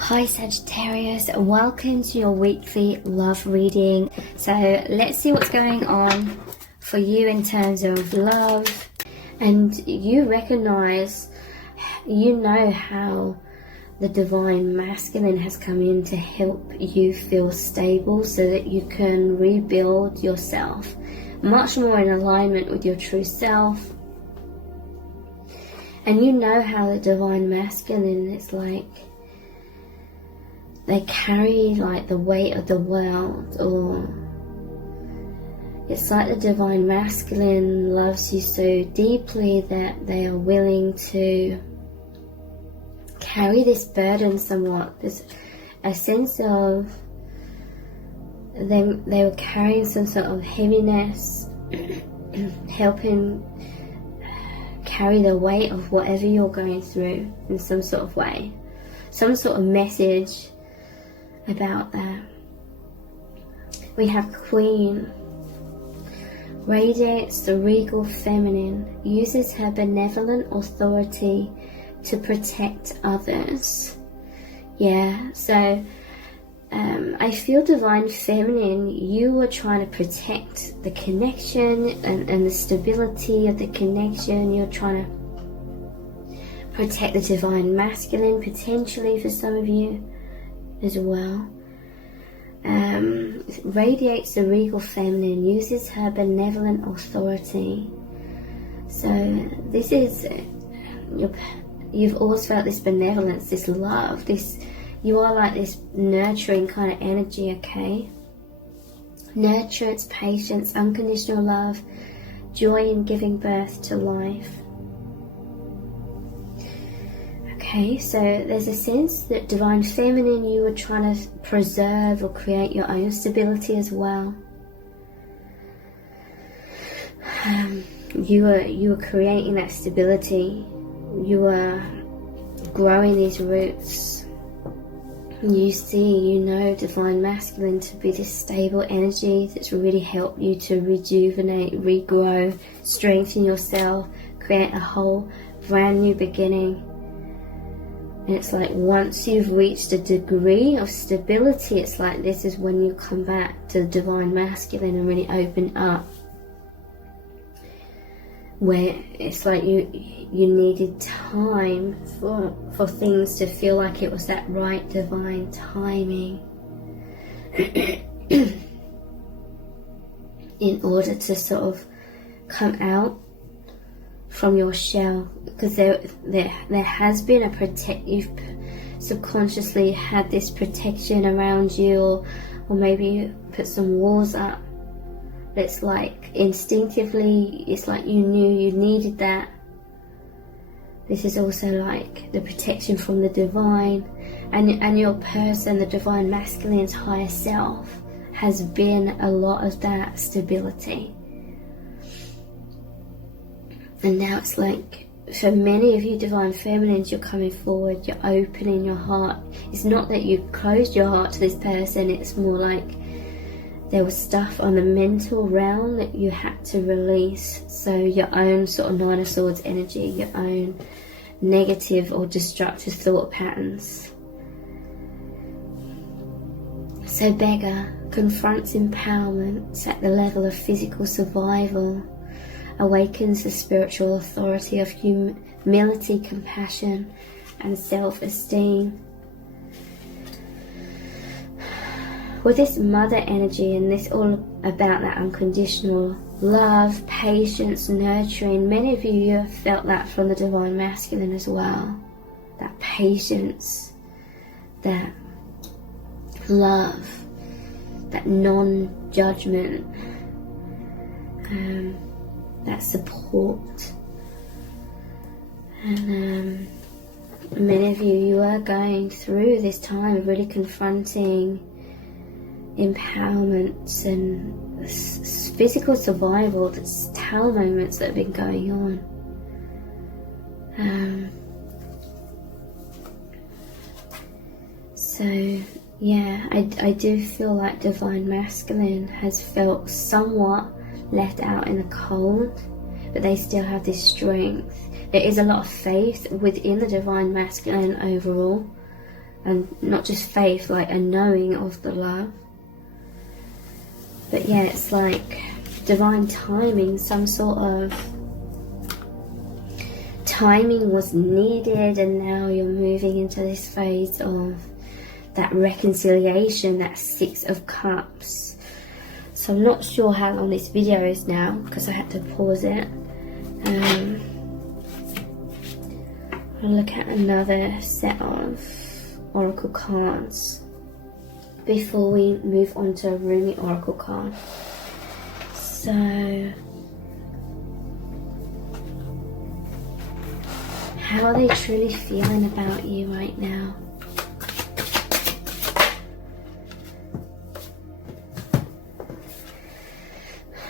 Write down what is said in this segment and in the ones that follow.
Hi Sagittarius, welcome to your weekly love reading. So let's see what's going on for you in terms of love. And you recognize, you know how the divine masculine has come in to help you feel stable so that you can rebuild yourself much more in alignment with your true self. And you know how the divine masculine is like, they carry like the weight of the world, or it's like the divine masculine loves you so deeply that they are willing to carry this burden somewhat. There's a sense of them, they were carrying some sort of heaviness, helping carry the weight of whatever you're going through in some sort of way, some sort of message about that. We have Queen, radiates the regal feminine, uses her benevolent authority to protect others. Yeah, so I feel divine feminine, you are trying to protect the connection and the stability of the connection. You're trying to protect the divine masculine, potentially for some of you as well. Radiates the regal feminine, uses her benevolent authority. So this is, you've always felt this benevolence, this love, this, you are like this nurturing kind of energy, okay? Nurturance, patience, unconditional love, joy in giving birth to life. Okay, so there's a sense that divine feminine, you were trying to preserve or create your own stability as well. You were creating that stability. You were growing these roots. You see, you know divine masculine to be this stable energy that's really helped you to rejuvenate, regrow, strengthen yourself, create a whole brand new beginning. And it's like once you've reached a degree of stability, it's like this is when you come back to the divine masculine and really open up. Where it's like you needed time for things to feel like it was that right divine timing in order to sort of come out from your shell, because there has been a you've subconsciously had this protection around you, or maybe you put some walls up. It's like instinctively, it's like you knew you needed that. This is also like the protection from the divine, and your person, the divine masculine's higher self, has been a lot of that stability. And now it's like, for many of you divine feminines, you're coming forward, you're opening your heart. It's not that you closed your heart to this person, it's more like there was stuff on the mental realm that you had to release. So your own sort of Nine of Swords energy, your own negative or destructive thought patterns. So Beggar confronts empowerment at the level of physical survival, awakens the spiritual authority of humility, compassion, and self-esteem. With this mother energy, and this all about that unconditional love, patience, nurturing, many of you have felt that from the divine masculine as well. That patience, that love, that non-judgment, that support. And many of you are going through this time of really confronting empowerments and physical survival, that's tower moments that have been going on. So yeah, I do feel like divine masculine has felt somewhat left out in the cold, but they still have this strength. There is a lot of faith within the divine masculine overall. and not just faith, like a knowing of the love. But yeah, it's like divine timing, some sort of timing was needed, and now you're moving into this phase of that reconciliation, that Six of Cups. So I'm not sure how long this video is now because I had to pause it. I'll look at another set of oracle cards before we move on to a Rumi oracle card. So how are they truly feeling about you right now?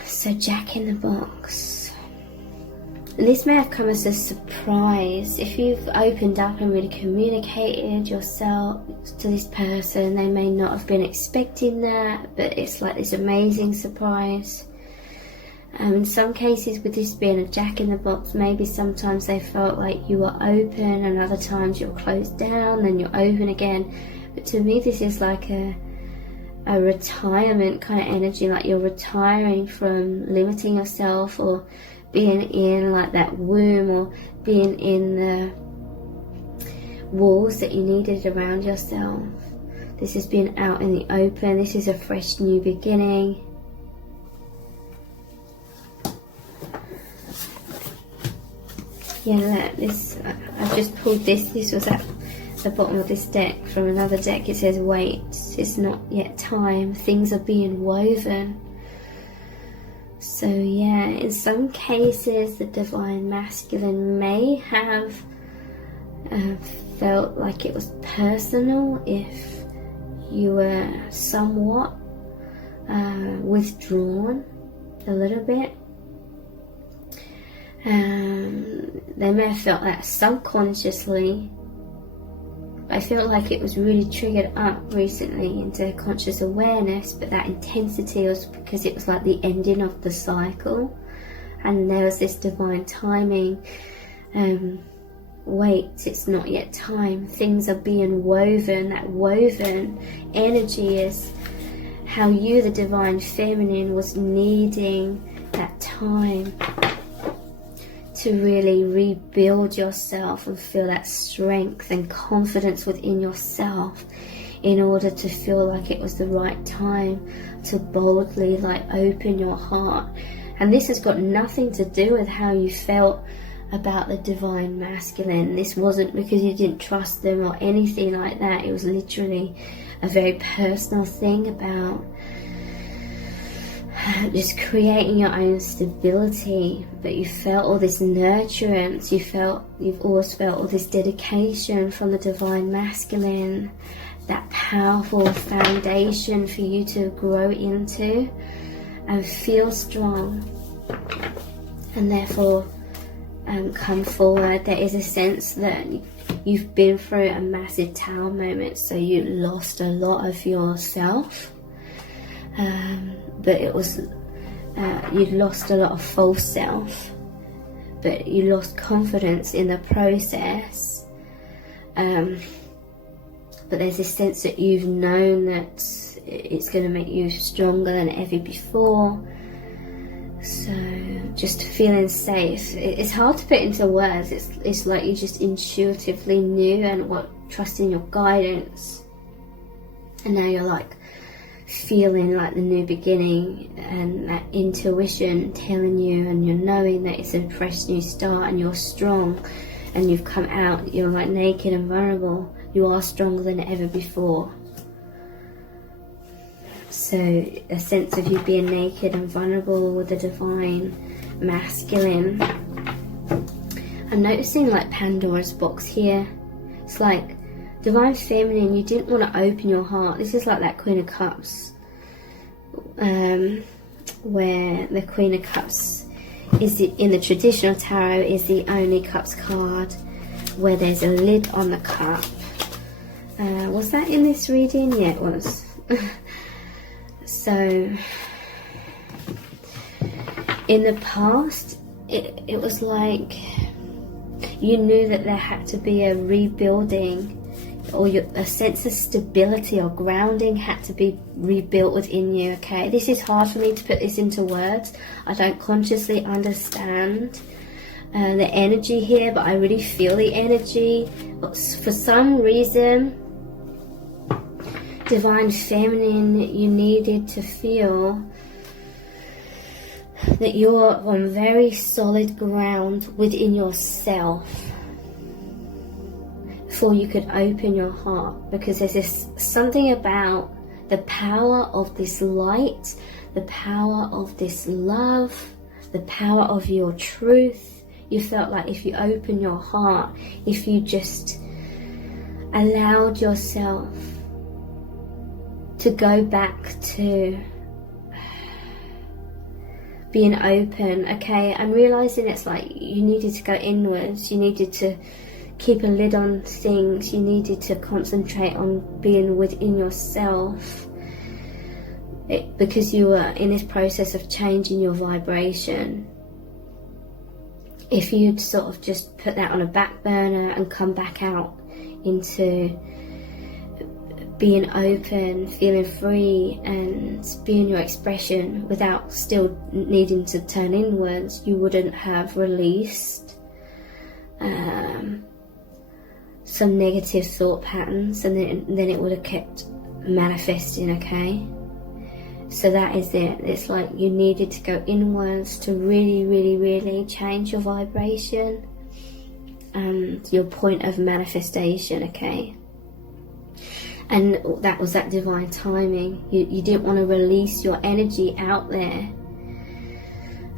So Jack in the Box. And this may have come as a surprise. If you've opened up and really communicated yourself to this person, they may not have been expecting that, but it's like this amazing surprise. In some cases, with this being a Jack in the Box, maybe sometimes they felt like you were open and other times you're closed down, then you're open again. But to me, this is like a retirement kind of energy, like you're retiring from limiting yourself or being in like that womb or being in the walls that you needed around yourself. This has been out in the open. This is a fresh new beginning. Yeah, look, this, I've just pulled this. This was at the bottom of this deck from another deck. It says wait, it's not yet time. Things are being woven. So yeah, in some cases the divine masculine may have felt like it was personal if you were somewhat withdrawn a little bit. They may have felt that subconsciously. I felt like it was really triggered up recently into conscious awareness, but that intensity was because it was like the ending of the cycle, and there was this divine timing. Wait, it's not yet time. Things are being woven. That woven energy is how you, the divine feminine, was needing that time to really rebuild yourself and feel that strength and confidence within yourself in order to feel like it was the right time to boldly like open your heart. And this has got nothing to do with how you felt about the divine masculine. This wasn't because you didn't trust them or anything like that. It was literally a very personal thing about just creating your own stability. But you felt all this nurturance, you've always felt all this dedication from the divine masculine, that powerful foundation for you to grow into and feel strong, and therefore come forward. There is a sense that you've been through a massive tower moment, so you lost a lot of yourself, but it was you'd lost a lot of false self, but you lost confidence in the process. But there's this sense that you've known that it's going to make you stronger than ever before. So just feeling safe. It's hard to put into words. It's like you just intuitively knew and trusting your guidance. And now you're like feeling like the new beginning, and that intuition telling you, and you're knowing that it's a fresh new start, and you're strong, and you've come out, you're like naked and vulnerable. You are stronger than ever before. So a sense of you being naked and vulnerable with the divine masculine. I'm noticing like Pandora's box here. It's like divine feminine, you didn't want to open your heart. This is like that Queen of Cups, where the Queen of Cups is in the traditional tarot is the only cups card where there's a lid on the cup. Was that in this reading? Yeah, it was. So in the past, it was like you knew that there had to be a rebuilding. or a sense of stability or grounding had to be rebuilt within you, okay? This is hard for me to put this into words. I don't consciously understand the energy here, but I really feel the energy. But for some reason, Divine Feminine, you needed to feel that you're on very solid ground within yourself before you could open your heart, because there's this something about the power of this light, the power of this love, the power of your truth. You felt like if you open your heart, if you just allowed yourself to go back to being open, okay? I'm realizing it's like you needed to go inwards, you needed to keep a lid on things, you needed to concentrate on being within yourself, because you were in this process of changing your vibration. If you'd sort of just put that on a back burner and come back out into being open, feeling free and being your expression without still needing to turn inwards, you wouldn't have released some negative thought patterns, and then it would have kept manifesting, okay? So that is it. It's like you needed to go inwards to really, really, really change your vibration and your point of manifestation, okay? And that was that divine timing. You didn't want to release your energy out there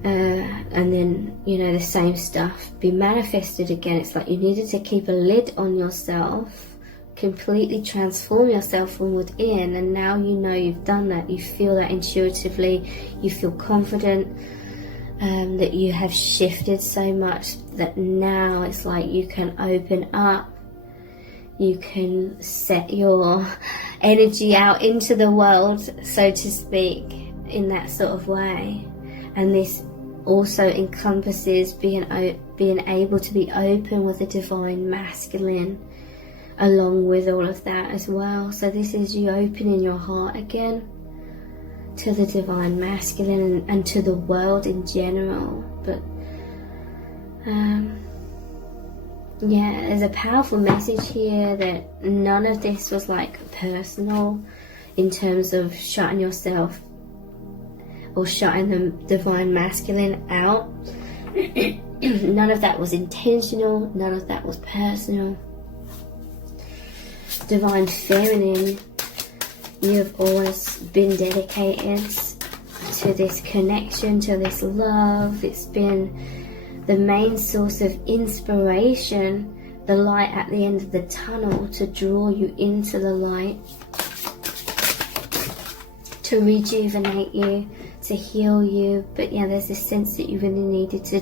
and then, you know, the same stuff be manifested again. It's like you needed to keep a lid on yourself, completely transform yourself from within, and now you know you've done that. You feel that intuitively, you feel confident that you have shifted so much that now it's like you can open up, you can set your energy out into the world, so to speak, in that sort of way. And this also encompasses being able to be open with the divine masculine along with all of that as well. So this is you opening your heart again to the divine masculine and to the world in general. But yeah, there's a powerful message here that none of this was like personal in terms of shutting yourself or shutting the divine masculine out. None of that was intentional, none of that was personal. Divine Feminine, you have always been dedicated to this connection, to this love. It's been the main source of inspiration, the light at the end of the tunnel to draw you into the light, to rejuvenate you, to heal you. But yeah, there's this sense that you really needed to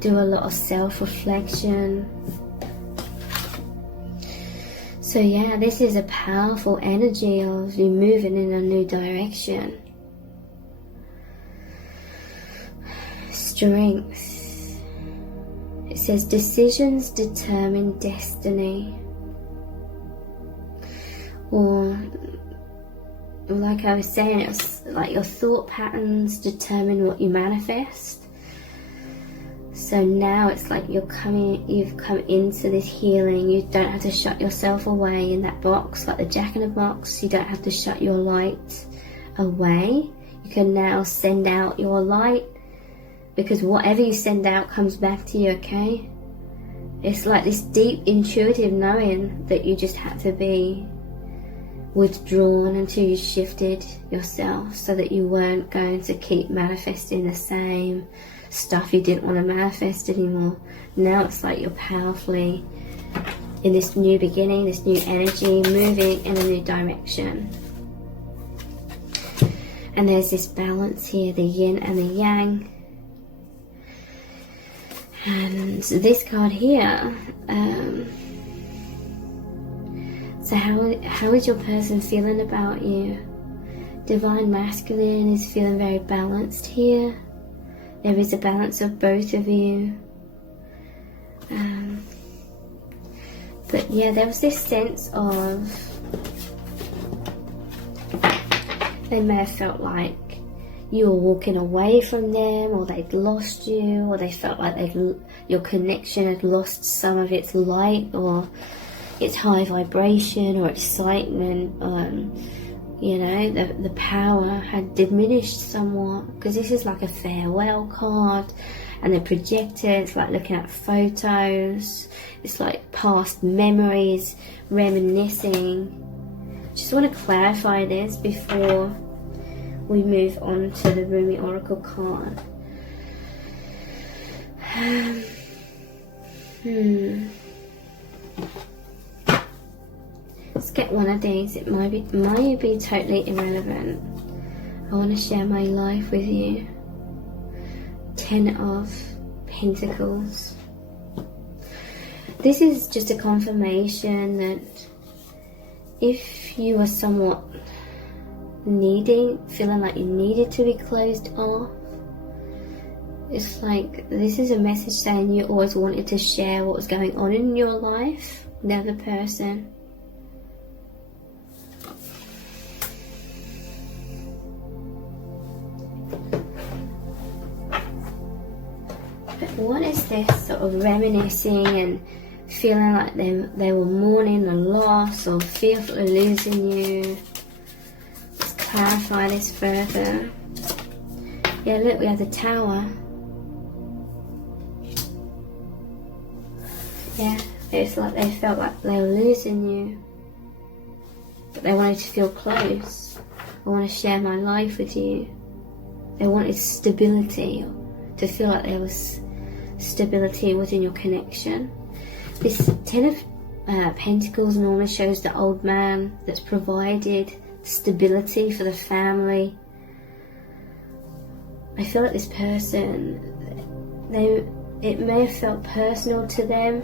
do a lot of self-reflection. So yeah, this is a powerful energy of you moving in a new direction. Strength. It says decisions determine destiny. Or like I was saying, it's like your thought patterns determine what you manifest. So now it's like you've come into this healing. You don't have to shut yourself away in that box, like the Jack in the Box. You don't have to shut your light away. You can now send out your light, because whatever you send out comes back to you, okay? It's like this deep intuitive knowing that you just had to be withdrawn until you shifted yourself, so that you weren't going to keep manifesting the same stuff you didn't want to manifest anymore. Now it's like you're powerfully in this new beginning, this new energy, moving in a new direction. And there's this balance here, the yin and the yang. And this card here, so how is your person feeling about you? Divine Masculine is feeling very balanced here. There is a balance of both of you. But yeah, there was this sense of, they may have felt like you were walking away from them, or they'd lost you, or they felt like your connection had lost some of its light or its high vibration or excitement. You know, the power had diminished somewhat, because this is like a farewell card, and the projector, it's like looking at photos, it's like past memories, reminiscing. Just want to clarify this before we move on to the Rumi Oracle card. Let's get one of these. It might be totally irrelevant. I want to share my life with you. 10 of Pentacles. This is just a confirmation that if you are somewhat feeling like you needed to be closed off, it's like this is a message saying you always wanted to share what was going on in your life with the other person. But what is this sort of reminiscing and feeling like they were mourning a loss or fearful of losing you? Let's clarify this further. Yeah, look, we have the Tower. Yeah, it's like they felt like they were losing you, but they wanted to feel close. I want to share my life with you. They wanted stability, to feel like there was stability within your connection. This 10 of Pentacles normally shows the old man that's provided stability for the family. I feel like this person, it may have felt personal to them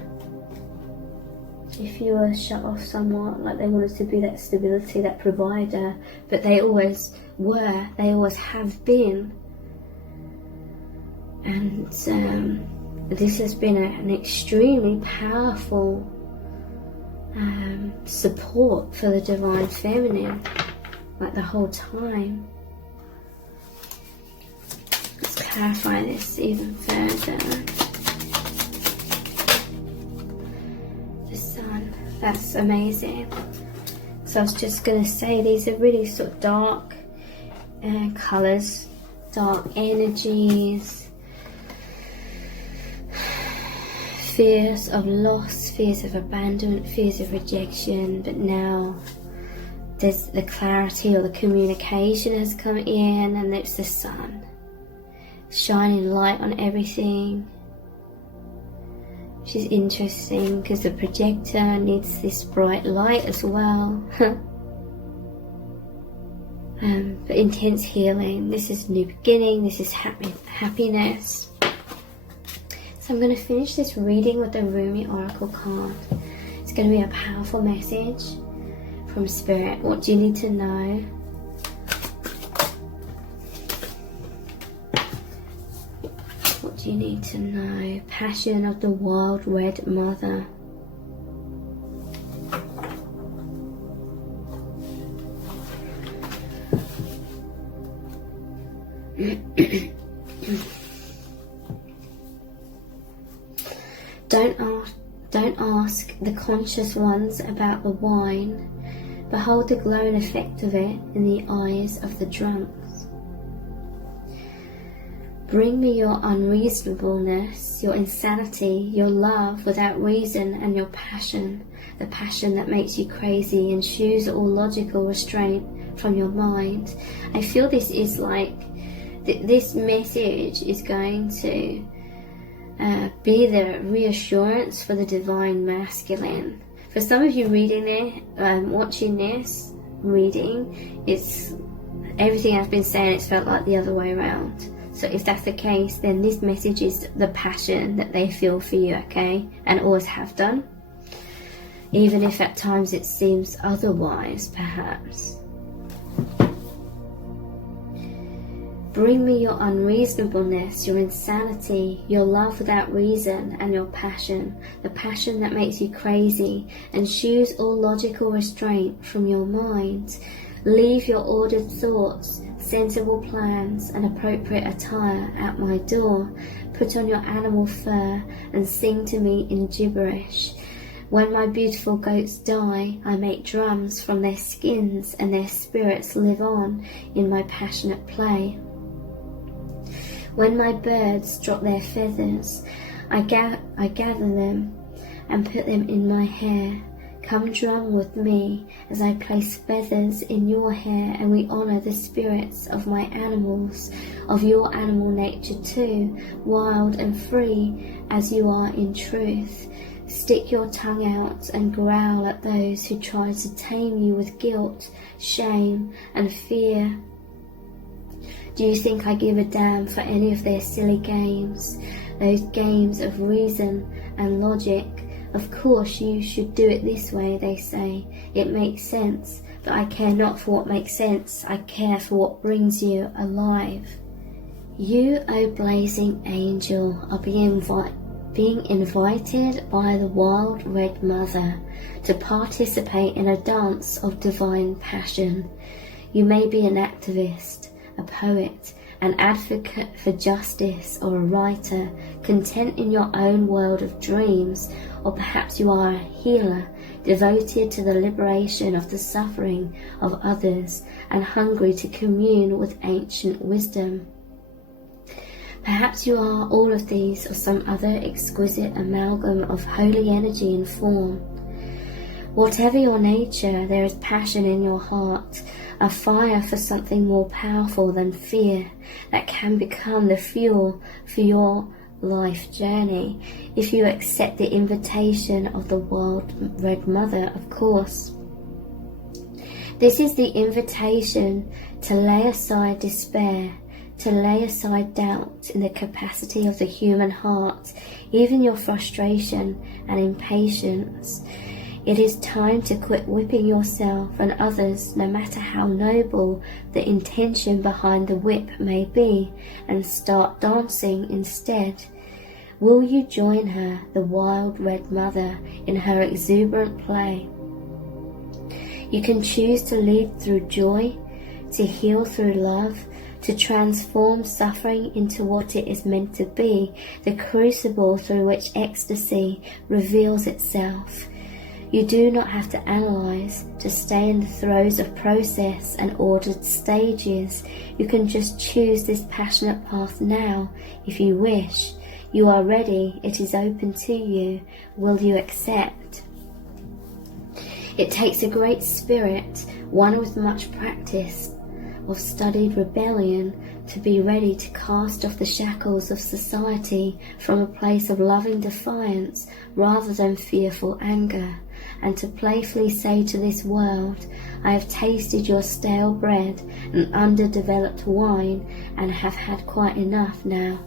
if you were shut off somewhat, like they wanted to be that stability, that provider, but they always were, they always have been. And this has been an extremely powerful support for the Divine Feminine, like the whole time. Let's clarify this even further. The Sun, that's amazing. So I was just going to say, these are really sort of dark colours, dark energies, fears of loss, fears of abandonment, fears of rejection, but now there's the clarity or the communication has come in, and it's the Sun shining light on everything, which is interesting because the projector needs this bright light as well. But intense healing, this is new beginning, this is happiness. So I'm going to finish this reading with the Rumi Oracle card. It's going to be a powerful message from Spirit. What do you need to know? What do you need to know? Passion of the Wild Red Mother. Don't ask the conscious ones about the wine. Behold the glowing effect of it in the eyes of the drunks. Bring me your unreasonableness, your insanity, your love without reason, and your passion, the passion that makes you crazy and shews all logical restraint from your mind. I feel this is like, this message is going to be the reassurance for the Divine Masculine. For some of you reading this, watching this reading, it's everything I've been saying, it's felt like the other way around. So if that's the case, then this message is the passion that they feel for you, okay? And always have done. Even if at times it seems otherwise, perhaps. Bring me your unreasonableness, your insanity, your love without reason, and your passion, the passion that makes you crazy, and choose all logical restraint from your mind. Leave your ordered thoughts, sensible plans, and appropriate attire at my door. Put on your animal fur and sing to me in gibberish. When my beautiful goats die, I make drums from their skins, and their spirits live on in my passionate play. When my birds drop their feathers, I gather them and put them in my hair. Come drum with me as I place feathers in your hair, and we honour the spirits of my animals, of your animal nature too, wild and free as you are in truth. Stick your tongue out and growl at those who try to tame you with guilt, shame and fear. Do you think I give a damn for any of their silly games? Those games of reason and logic. Of course you should do it this way, they say. It makes sense, but I care not for what makes sense. I care for what brings you alive. You, O blazing angel, are being invited by the wild red mother to participate in a dance of divine passion. You may be an activist, a poet, an advocate for justice, or a writer, content in your own world of dreams, or perhaps you are a healer, devoted to the liberation of the suffering of others, and hungry to commune with ancient wisdom. Perhaps you are all of these, or some other exquisite amalgam of holy energy and form. Whatever your nature, there is passion in your heart, a fire for something more powerful than fear, that can become the fuel for your life journey, if you accept the invitation of the Wild Red Mother, of course. This is the invitation to lay aside despair, to lay aside doubt in the capacity of the human heart, even your frustration and impatience. It is time to quit whipping yourself and others, no matter how noble the intention behind the whip may be, and start dancing instead. Will you join her, the Wild Red Mother, in her exuberant play? You can choose to lead through joy, to heal through love, to transform suffering into what it is meant to be, the crucible through which ecstasy reveals itself. You do not have to analyze, to stay in the throes of process and ordered stages. You can just choose this passionate path now, if you wish. You are ready, it is open to you. Will you accept? It takes a great spirit, one with much practice of studied rebellion, to be ready to cast off the shackles of society from a place of loving defiance rather than fearful anger, and to playfully say to this world, I have tasted your stale bread and underdeveloped wine, and have had quite enough now.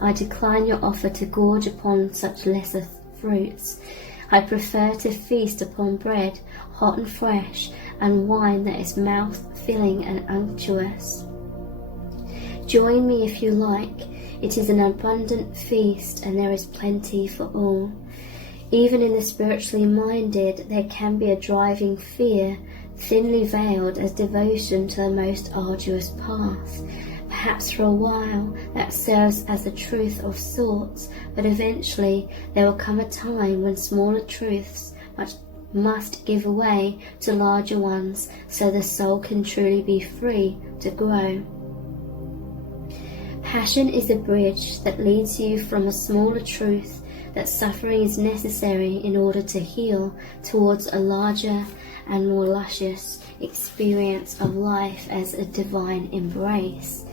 I decline your offer to gorge upon such lesser fruits. I prefer to feast upon bread, hot and fresh, and wine that is mouth-filling and unctuous. Join me if you like. It is an abundant feast, and there is plenty for all. Even in the spiritually minded, there can be a driving fear, thinly veiled as devotion to the most arduous path. Perhaps for a while that serves as a truth of sorts, but eventually there will come a time when smaller truths must give way to larger ones, so the soul can truly be free to grow. Passion is a bridge that leads you from a smaller truth that suffering is necessary in order to heal, towards a larger and more luscious experience of life as a divine embrace.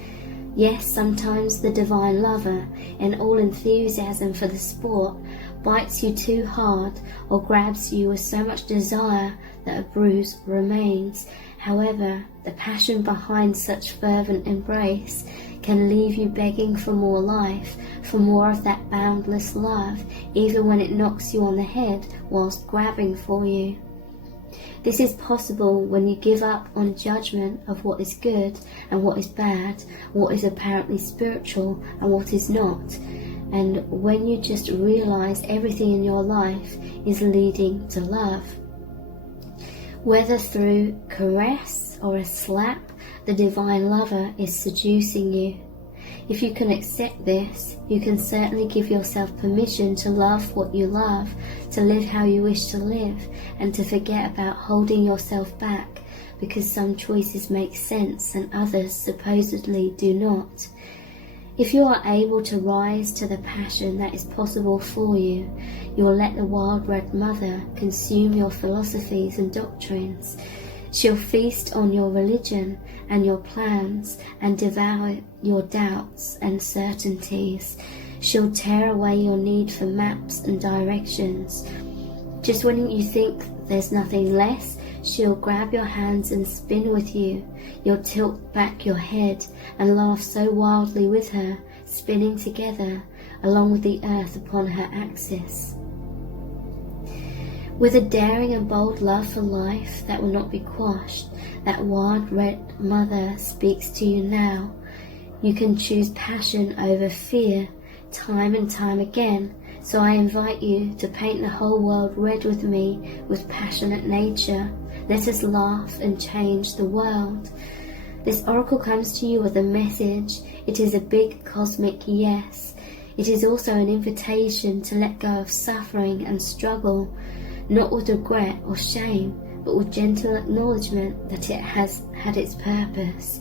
Yes, sometimes the divine lover, in all enthusiasm for the sport, bites you too hard or grabs you with so much desire that a bruise remains. However, the passion behind such fervent embrace can leave you begging for more life, for more of that boundless love, even when it knocks you on the head whilst grabbing for you. This is possible when you give up on judgment of what is good and what is bad, what is apparently spiritual and what is not, and when you just realize everything in your life is leading to love. Whether through caress or a slap, the divine lover is seducing you. If you can accept this, you can certainly give yourself permission to love what you love, to live how you wish to live, and to forget about holding yourself back because some choices make sense and others supposedly do not. If you are able to rise to the passion that is possible for you, you will let the wild red mother consume your philosophies and doctrines. She'll feast on your religion and your plans and devour your doubts and certainties. She'll tear away your need for maps and directions. Just when you think there's nothing less, she'll grab your hands and spin with you. You'll tilt back your head and laugh so wildly with her, spinning together along with the earth upon her axis. With a daring and bold love for life that will not be quashed, that wild red mother speaks to you now. You can choose passion over fear, time and time again. So I invite you to paint the whole world red with me with passionate nature. Let us laugh and change the world. This oracle comes to you with a message. It is a big cosmic yes. It is also an invitation to let go of suffering and struggle, not with regret or shame, but with gentle acknowledgement that it has had its purpose.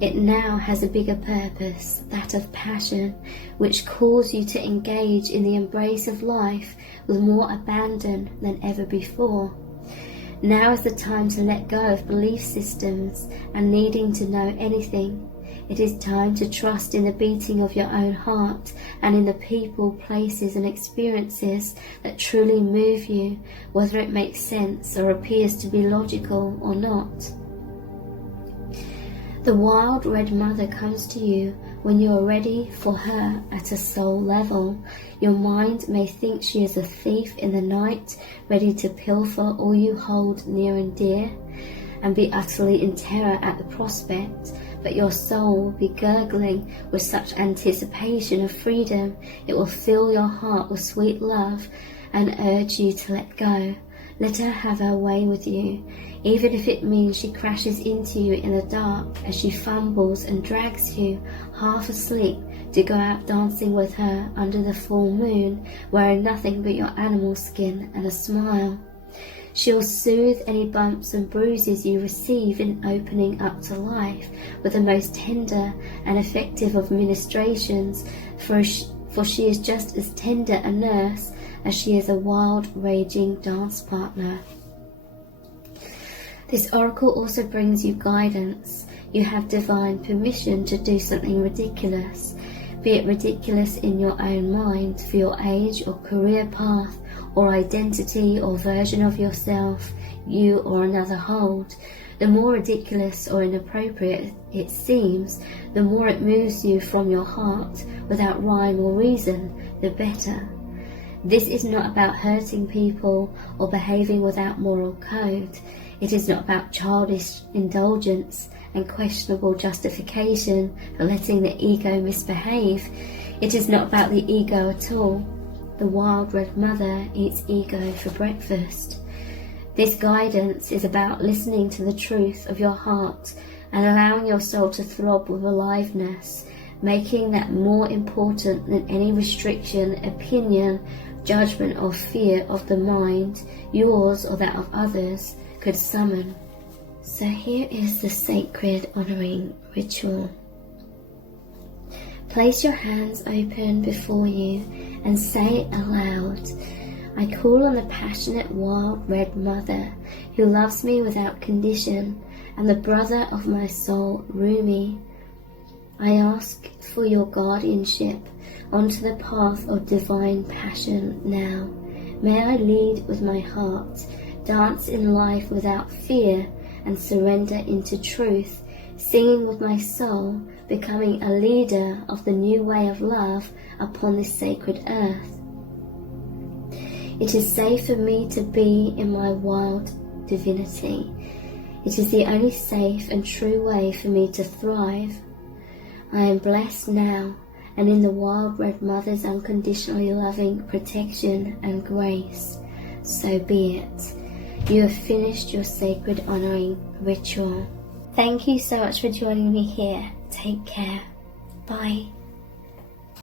It now has a bigger purpose, that of passion, which calls you to engage in the embrace of life with more abandon than ever before. Now is the time to let go of belief systems and needing to know anything. It is time to trust in the beating of your own heart and in the people, places and experiences that truly move you, whether it makes sense or appears to be logical or not. The wild red mother comes to you when you are ready for her at a soul level. Your mind may think she is a thief in the night, ready to pilfer all you hold near and dear, and be utterly in terror at the prospect, but your soul will be gurgling with such anticipation of freedom, it will fill your heart with sweet love and urge you to let go. Let her have her way with you, even if it means she crashes into you in the dark as she fumbles and drags you, half asleep, to go out dancing with her under the full moon, wearing nothing but your animal skin and a smile. She will soothe any bumps and bruises you receive in opening up to life with the most tender and effective of ministrations, for she is just as tender a nurse as she is a wild, raging dance partner. This oracle also brings you guidance. You have divine permission to do something ridiculous, be it ridiculous in your own mind for your age or career path or identity or version of yourself you or another hold. The more ridiculous or inappropriate it seems, the more it moves you from your heart without rhyme or reason, the better. This is not about hurting people or behaving without moral code. It is not about childish indulgence and questionable justification for letting the ego misbehave. It is not about the ego at all. The wild red mother eats ego for breakfast. This guidance is about listening to the truth of your heart and allowing your soul to throb with aliveness, making that more important than any restriction, opinion, judgment or fear of the mind, yours or that of others, could summon. So here is the sacred honouring ritual. Place your hands open before you and say aloud, I call on the passionate wild red mother who loves me without condition and the brother of my soul, Rumi. I ask for your guardianship onto the path of divine passion now. May I lead with my heart, dance in life without fear and surrender into truth, singing with my soul, becoming a leader of the new way of love upon this sacred earth. It is safe for me to be in my wild divinity. It is the only safe and true way for me to thrive. I am blessed now, and in the wild Red Mother's unconditionally loving protection and grace. So be it. You have finished your sacred honoring ritual. Thank you so much for joining me here. Take care. Bye.